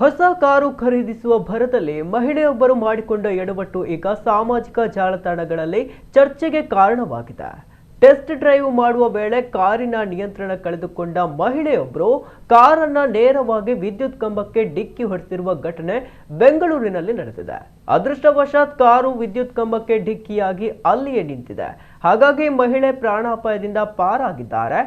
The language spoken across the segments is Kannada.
ಹೊಸ ಕಾರು ಖರೀದಿಸುವ ಭರದಲ್ಲಿ ಮಹಿಳೆಯೊಬ್ಬರು ಮಾಡಿಕೊಂಡ ಎಡವಟ್ಟು ಈಗ ಸಾಮಾಜಿಕ ಜಾಲತಾಣಗಳಲ್ಲಿ ಚರ್ಚೆಗೆ ಕಾರಣವಾಗಿದೆ. ಟೆಸ್ಟ್ ಡ್ರೈವ್ ಮಾಡುವ ವೇಳೆ ಕಾರಿನ ನಿಯಂತ್ರಣ ಕಳೆದುಕೊಂಡ ಮಹಿಳೆಯೊಬ್ಬರು ಕಾರನ್ನ ನೇರವಾಗಿ ವಿದ್ಯುತ್ ಕಂಬಕ್ಕೆ ಡಿಕ್ಕಿ ಹೊಡೆಸಿರುವ ಘಟನೆ ಬೆಂಗಳೂರಿನಲ್ಲಿ ನಡೆದಿದೆ. ಅದೃಷ್ಟವಶಾತ್ ಕಾರು ವಿದ್ಯುತ್ ಕಂಬಕ್ಕೆ ಡಿಕ್ಕಿಯಾಗಿ ಅಲ್ಲಿಯೇ ನಿಂತಿದೆ. ಹಾಗಾಗಿ ಮಹಿಳೆ ಪ್ರಾಣಾಪಾಯದಿಂದ ಪಾರಾಗಿದ್ದಾರೆ.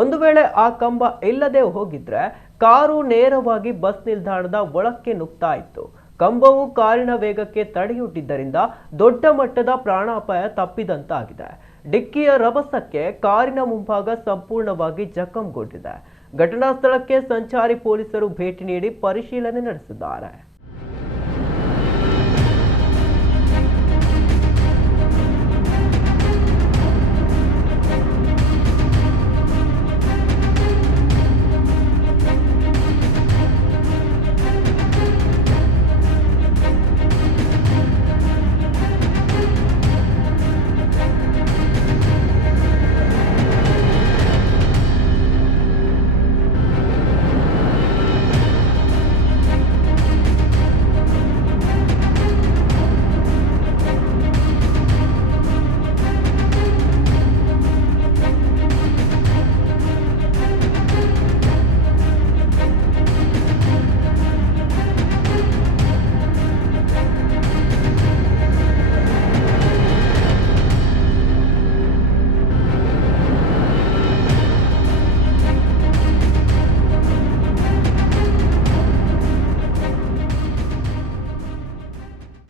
ಒಂದು ವೇಳೆ ಆ ಕಂಬ ಇಲ್ಲದೆ ಹೋಗಿದ್ರೆ ಕಾರು ನೇರವಾಗಿ ಬಸ್ ನಿಲ್ದಾಣದ ಒಳಕ್ಕೆ ನುಗ್ತಾ ಇತ್ತು. ಕಂಬವು ಕಾರಿನ ವೇಗಕ್ಕೆ ತಡೆಯೊಡ್ಡಿದ್ದರಿಂದ ದೊಡ್ಡ ಮಟ್ಟದ ಪ್ರಾಣಾಪಾಯ ತಪ್ಪಿದಂತಾಗಿದೆ. ಡಿಕ್ಕಿಯ ರಭಸಕ್ಕೆ ಕಾರಿನ ಮುಂಭಾಗ ಸಂಪೂರ್ಣವಾಗಿ ಜಖಂಗೊಂಡಿದೆ. ಘಟನಾ ಸ್ಥಳಕ್ಕೆ ಸಂಚಾರಿ ಪೊಲೀಸರು ಭೇಟಿ ನೀಡಿ ಪರಿಶೀಲನೆ ನಡೆಸಿದ್ದಾರೆ.